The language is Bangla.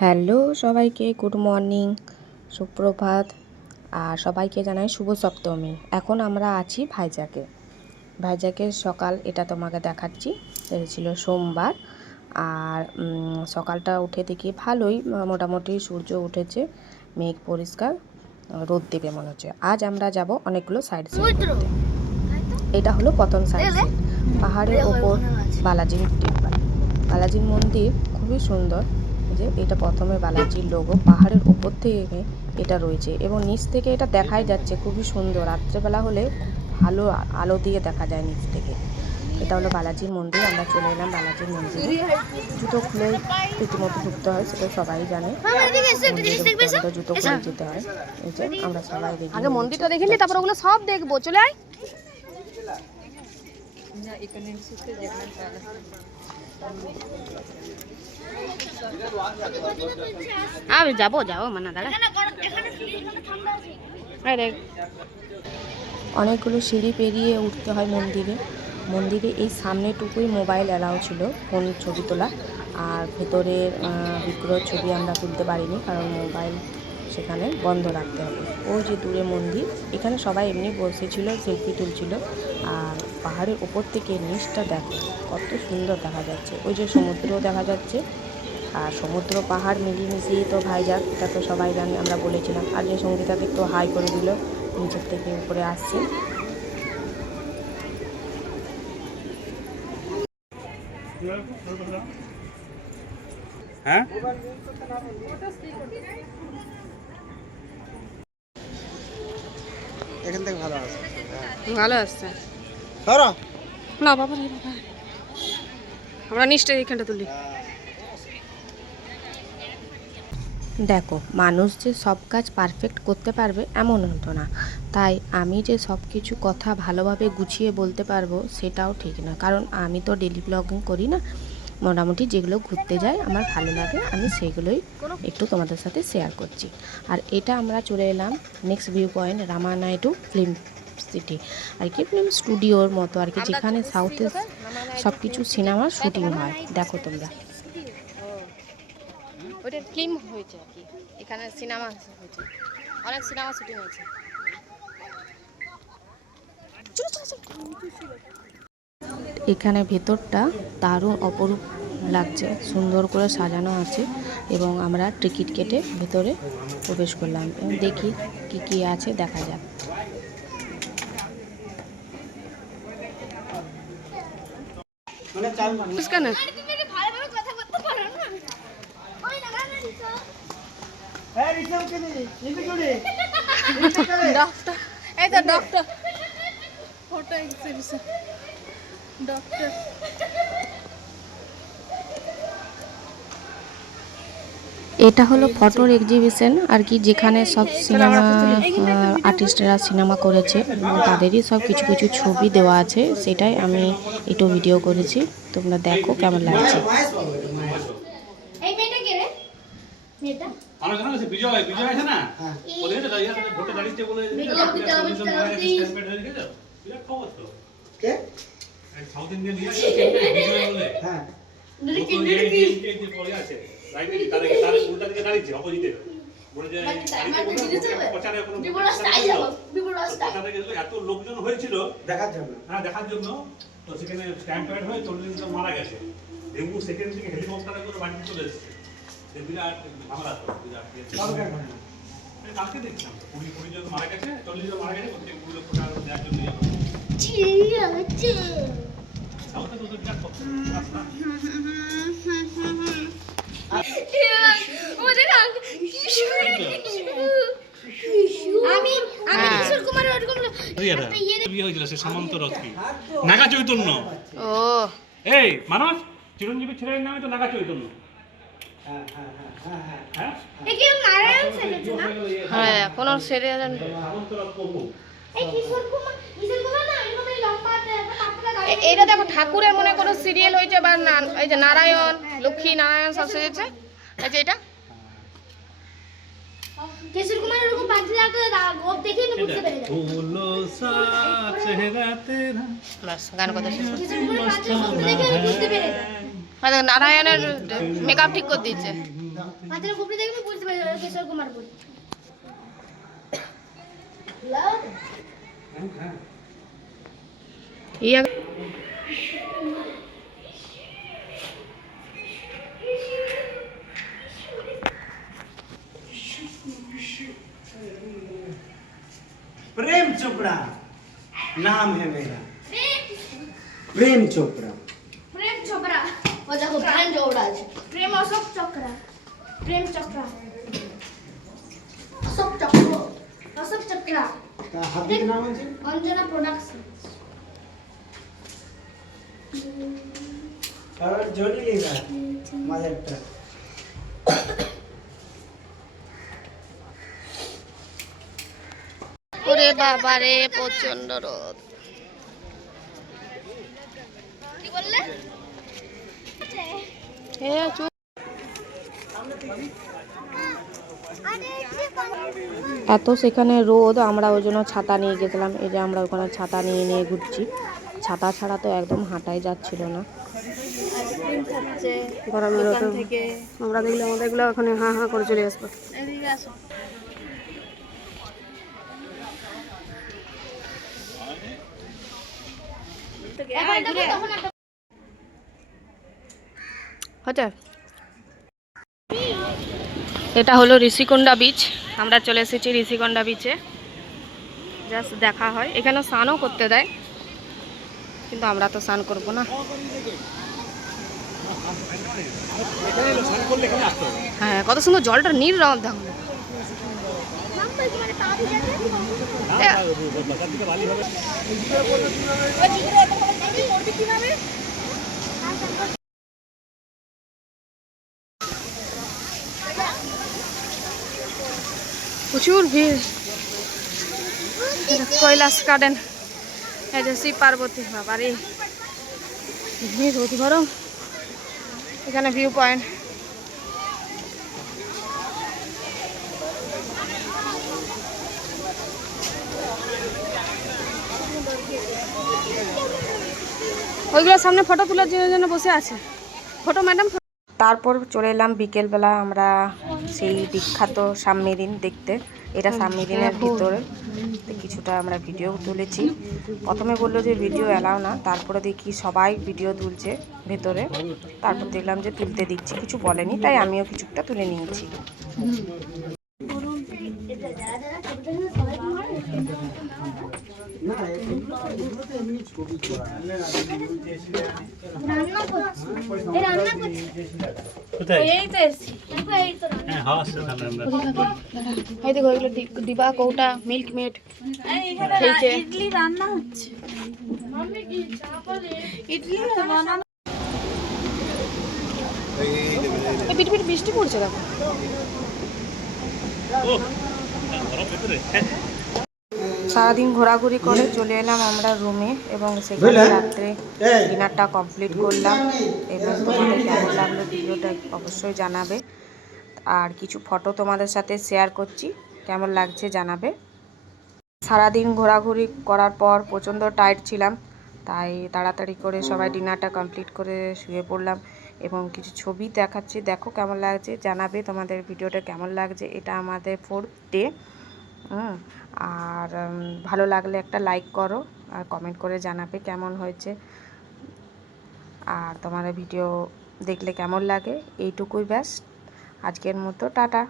হ্যালো সবাইকে গুড মর্নিং সুপ্রভাত আর সবাইকে জানাই শুভ সপ্তমী। এখন আমরা আছি ভাইজাকে। ভাইজাকের সকাল এটা তোমাকে দেখাচ্ছি এটা ছিল সোমবার আর সকালটা উঠে দেখি ভালোই মোটামুটি সূর্য উঠেছে মেঘ পরিষ্কার রোদ দেবে মনে হচ্ছে। আজ আমরা যাব অনেকগুলো সাইড সিন এটা হলো পতন সাইড সিন পাহাড়ের ওপর বালাজির টেম্পল। বালাজির মন্দির খুবই সুন্দর। যে এটা প্রথমে বালাজির লোগো পাহাড়ের ওপর থেকে এটা রয়েছে এবং নিচ থেকে এটা দেখাই যাচ্ছে খুবই সুন্দর। রাত্রেবেলা হলে ভালো আলো দিয়ে দেখা যায় নিচ থেকে। এটা হলো বালাজির মন্দির আমরা চলে এলাম বালাজির মন্দিরে। জুতো খুলে রীতিমতো ঢুকতে হয় সেটা সবাই জানে। জুতো খুলে যেতে হয়। এই যে আমরা সবাই দেখি। আগে মন্দিরটা দেখে নি তারপর ওগুলো সব দেখব। চলে আয়। আমি যাব যাব মানে দাঁড়া। অনেকগুলো সিঁড়ি পেরিয়ে উঠতে হয় মন্দিরে। মন্দিরে এই সামনেটুকুই মোবাইল অ্যালাউ ছিল ফোন ছবি তোলা। আর ভেতরের বিগ্রহ ছবি আমরা তুলতে পারিনি কারণ মোবাইল সেখানে বন্ধ রাখতে হবে। ওই যে দূরে মন্দির এখানে সবাই এমনি বসেছিল সেলফি তুলছিল। আর পাহাড়ের ওপর থেকে নিচটা দেখো কত সুন্দর দেখা যাচ্ছে। ওই যে সমুদ্রও দেখা যাচ্ছে আর সমুদ্র পাহাড় মিলিয়ে মিশিয়ে তো ভাইজাক এটা তো সবাই জানে আমরা বলেছিলাম। আর যে সঙ্গীতাকে একটু হাই করে দিল নিচের থেকে উপরে আসছে। হ্যাঁ? এখান থেকে ভালো আছে ভালো আসছে। ধরো। না বাবা রে বাবা আমরা নিশ্চয়ই এখানটা তুলি। দেখো মানুষ যে সব কাজ পারফেক্ট করতে পারবে এমন হতো না। তাই আমি যে সব কিছু কথা ভালোভাবে গুছিয়ে বলতে পারব সেটাও ঠিক না। কারণ আমি তো ডেলি ব্লগিং করি না। মোটামুটি যেগুলো ঘুরতে যাই আমার ভালো লাগে আমি সেগুলোই একটু তোমাদের সাথে শেয়ার করছি। আর এটা আমরা চলে এলাম next view point Ramanaidu film city আর কি ফিল্ম স্টুডিওর মতো আর কি যেখানে সাউথে সব কিছু সিনেমার শুটিং হয়। দেখো তোমরা। ওইটা ফিল্ম হয়েছে আর কি। এখানে সিনেমা হয়েছে। অনেক সিনেমা শুটিং হয়েছে। এখানে ভেতরটা দারুণ অপরূপ লাগছে। সুন্দর করে সাজানো আছে এবং আমরা টিকিট কেটে ভেতরে প্রবেশ করলাম। দেখি কি কি আছে দেখা যাক। মানে চাল মানে। বুঝকা না। এই রিক্সা উঠে নে নিতে করে ডক্টর। এই তো ডক্টর। Photo exhibition doctor. এটা হলো ফটোর এক্সিবিশন আর কি যেখানে সব সিনেমা আর্টিস্টরা সিনেমা করেছে তাদেরই সব কিছু কিছু ছবি দেওয়া আছে সেটাই আমি একটু ভিডিও করেছি তোমরা দেখো কেমন লাগছে। হ্যাঁ। এত লোকজন হয়েছিল। দেখার জন্য। হ্যাঁ দেখার জন্য। তো সেখানে স্ট্যাম্পেড হয়ে চল্লিশ জন মারা গেছে। ডেঙ্গু সেকেন্ড থেকে হেলিকপ্টারে করে বাড়িতে চলে এসেছে। বিরাট ঝামেলা তো বিরাট ইয়ে। ছিল। কবে ঘটনা এই কালকে দেখছিলাম কুড়ি কুড়ি জন মারা গেছে চল্লিশ জন মারা গেছে প্রত্যেক কুড়ি লক্ষ টাকা দেওয়ার জন্য নাগা ও এই মানুষ চিরঞ্জীবী ছেলের নামে তো নাগা চৈতন্য হ্যাঁ কোনো সিরিয়াল এই এরকম এই লম্বা একটা পাতলা গাড়ি এটা দেখো ঠাকুরের মনে কোনো সিরিয়াল হয়েছে বা না- এই যে নারায়ণ লক্ষ্মী নারায়ণ সব সেজেছে? এই যে এটা? কিশোর কুমার এরকম পাতলা একটা গোপ দেখে আমি বুঝতে পেরে যাই ফুলো সা চেহারা তেরা ব্যাস গান কথা শেষ করছি। কুমার পাতলা গোপ দেখে আমি বুঝতে পেরে যাই নারায়ণের মেকআপ ঠিক করে দিয়েছে বুঝতে কিশোর কুমার বলে হ্যাঁ प्रेम चोपड़ा। नाम है मेरा। प्रेम चोपड़ा। प्रेम चोपड़ा। वो प्रेम चोपड़ा प्रेम अशोक चक्रा प्रेम चक्रा अशोक चोपड़ा। अशोक चोपड़ा। अंजना प्रोडक्शन। আর জনি লেগা মাদারটা ওরে বাবা প্রচণ্ড রোদ। কি বললে? হ্যাঁ এত সেখানে রোদ আমরা ওই জন্য ছাতা নিয়ে গেছিলাম। এই যে আমরা ওখানে ছাতা নিয়ে নিয়ে ঘুরছি। ছাতা ছাড়া তো একদম হাঁটাই যাচ্ছিল না। গরমের আমরা দেখলে আমাদের এগুলো ওখানে হাঁ হাঁ করে চলে আসব। এটা হলো ঋষিকোন্ডা বিচ আমরা চলে এসেছি ঋষিকোন্ডা বিচে জাস্ট দেখা হয়। এখানে স্নানও করতে দেয়। কিন্তু আমরা তো স্নান করব না। হ্যাঁ কত সুন্দর জলটা নীল রঙ দেখো প্রচুর ভিড়। কৈলাস গার্ডেন যে পার্বতী বাবারে। রোদ গরম। এখানে ভিউ পয়েন্ট ওইগুলোর সামনে ফটো তোলার জন্য বসে আছে। ফটো ম্যাডাম তারপর চলে এলাম বিকেলবেলা আমরা সেই বিখ্যাত সাবমেরিন দেখতে। এটা সাবমেরিনের ভিতরে। কিছুটা আমরা ভিডিও তুলেছি। প্রথমে বলল যে ভিডিও অ্যালাও না তারপরে দেখি সবাই ভিডিও তুলছে ভেতরে। তারপর দেখলাম যে তুলতে দিচ্ছি কিছু বলেনি তাই আমিও কিছুটা তুলে নিয়েছি। এগুলো দি- দিবা কৌটা মিল্ক মেড খেয়েছে ইডলি রান্না হচ্ছে মাম্মি কি চাপালে ইডলি বানানো এই পিট পিট বৃষ্টি পড়ছে দেখো সারাদিন ঘোরাঘুরি করে চলে এলাম আমরা রুমে এবং সেখানে রাত্রে ডিনারটা কমপ্লিট করলাম। এবং তোমাদের কেমন লাগল ভিডিওটা অবশ্যই জানাবে। আর কিছু ফটো তোমাদের সাথে শেয়ার করছি। কেমন লাগছে জানাবে। সারাদিন ঘোরাঘুরি করার পর প্রচণ্ড টায়ার্ড ছিলাম। তাই তাড়াতাড়ি করে সবাই ডিনারটা কমপ্লিট করে শুয়ে পড়লাম এবং কিছু ছবি দেখাচ্ছি। দেখো কেমন লাগছে জানাবে তোমাদের ভিডিওটা কেমন লাগছে। এটা আমাদের ফোর্থ ডে হুম। আর ভালো লাগলে একটা লাইক করো আর কমেন্ট করে জানাবে কেমন হয়েছে। আর তোমার ভিডিও দেখলে কেমন লাগে? এইটুকুই ব্যাস। আজকের মতো, টাটা।